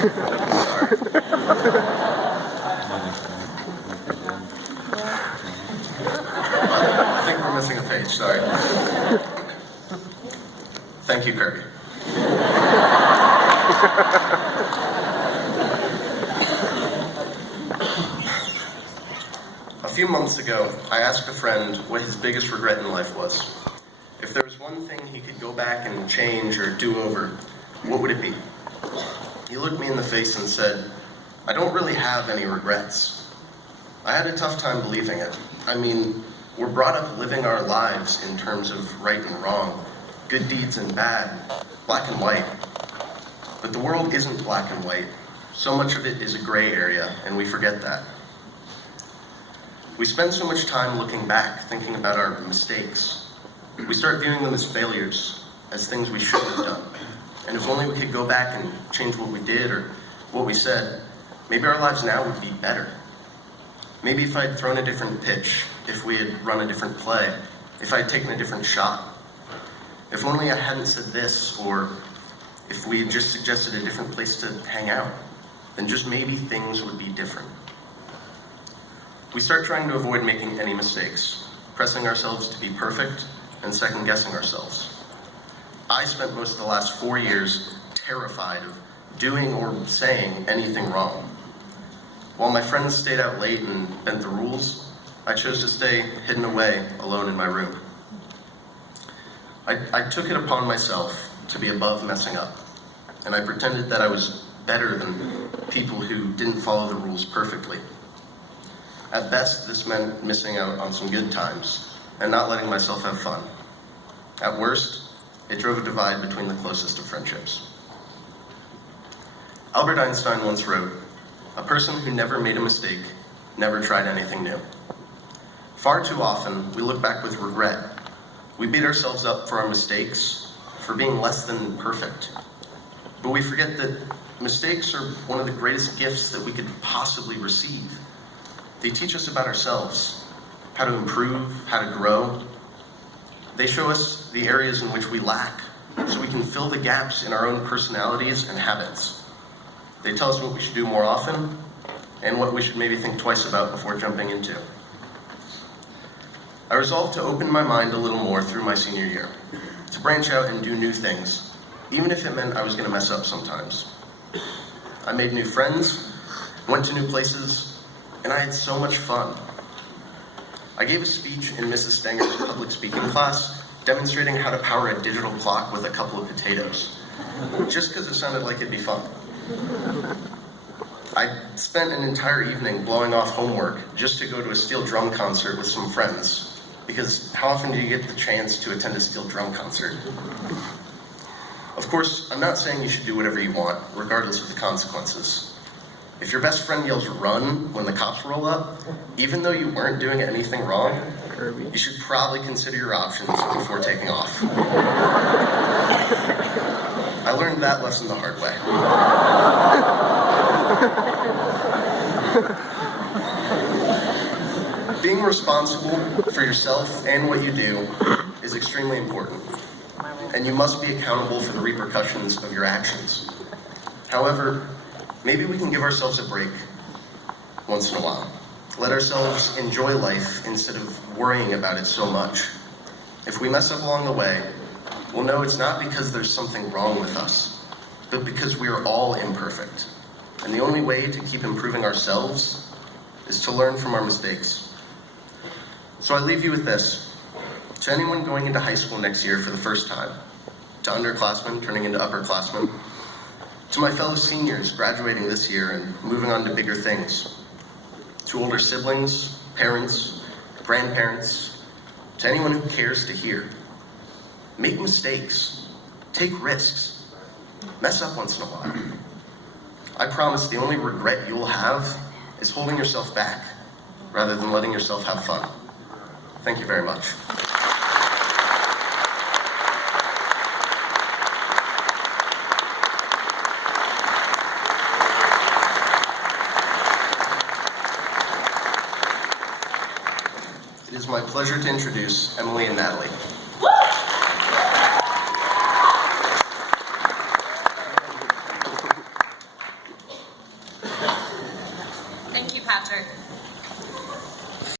Sorry. I think we're missing a page, sorry. Thank you, Kirby. A few months ago, I asked a friend what his biggest regret in life was. If there was one thing he could go back and change or do over, what would it be? He looked me in the face and said, "I don't really have any regrets." I had a tough time believing it. I mean, we're brought up living our lives in terms of right and wrong, good deeds and bad, black and white. But the world isn't black and white. So much of it is a gray area, and we forget that. We spend so much time looking back, thinking about our mistakes. We start viewing them as failures, as things we should have done. And if only we could go back and change what we did or what we said, maybe our lives now would be better. Maybe if I'd thrown a different pitch, if we had run a different play, if I'd taken a different shot. If only I hadn't said this, or if we had just suggested a different place to hang out, then just maybe things would be different. We start trying to avoid making any mistakes, pressing ourselves to be perfect and second-guessing ourselves. I spent most of the last 4 years terrified of doing or saying anything wrong. While my friends stayed out late and bent the rules, I chose to stay hidden away alone in my room. I took it upon myself to be above messing up, and I pretended that I was better than people who didn't follow the rules perfectly. At best, this meant missing out on some good times and not letting myself have fun. At worst, it drove a divide between the closest of friendships. Albert Einstein once wrote, "A person who never made a mistake never tried anything new." Far too often, we look back with regret. We beat ourselves up for our mistakes, for being less than perfect. But we forget that mistakes are one of the greatest gifts that we could possibly receive. They teach us about ourselves, how to improve, how to grow. They show us the areas in which we lack, so we can fill the gaps in our own personalities and habits. They tell us what we should do more often, and what we should maybe think twice about before jumping into. I resolved to open my mind a little more through my senior year, to branch out and do new things, even if it meant I was going to mess up sometimes. I made new friends, went to new places, and I had so much fun. I gave a speech in Mrs. Stenger's public speaking class, demonstrating how to power a digital clock with a couple of potatoes, just because it sounded like it'd be fun. I spent an entire evening blowing off homework just to go to a steel drum concert with some friends, because how often do you get the chance to attend a steel drum concert? Of course, I'm not saying you should do whatever you want, regardless of the consequences. If your best friend yells "run" when the cops roll up, even though you weren't doing anything wrong, you should probably consider your options before taking off. I learned that lesson the hard way. Being responsible for yourself and what you do is extremely important, and you must be accountable for the repercussions of your actions. However, maybe we can give ourselves a break once in a while. Let ourselves enjoy life instead of worrying about it so much. If we mess up along the way, we'll know it's not because there's something wrong with us, but because we are all imperfect. And the only way to keep improving ourselves is to learn from our mistakes. So I leave you with this. To anyone going into high school next year for the first time, to underclassmen turning into upperclassmen, to my fellow seniors graduating this year and moving on to bigger things, to older siblings, parents, grandparents, to anyone who cares to hear, make mistakes, take risks, mess up once in a while. I promise the only regret you will have is holding yourself back rather than letting yourself have fun. Thank you very much. It is my pleasure to introduce Emily and Natalie. Thatcher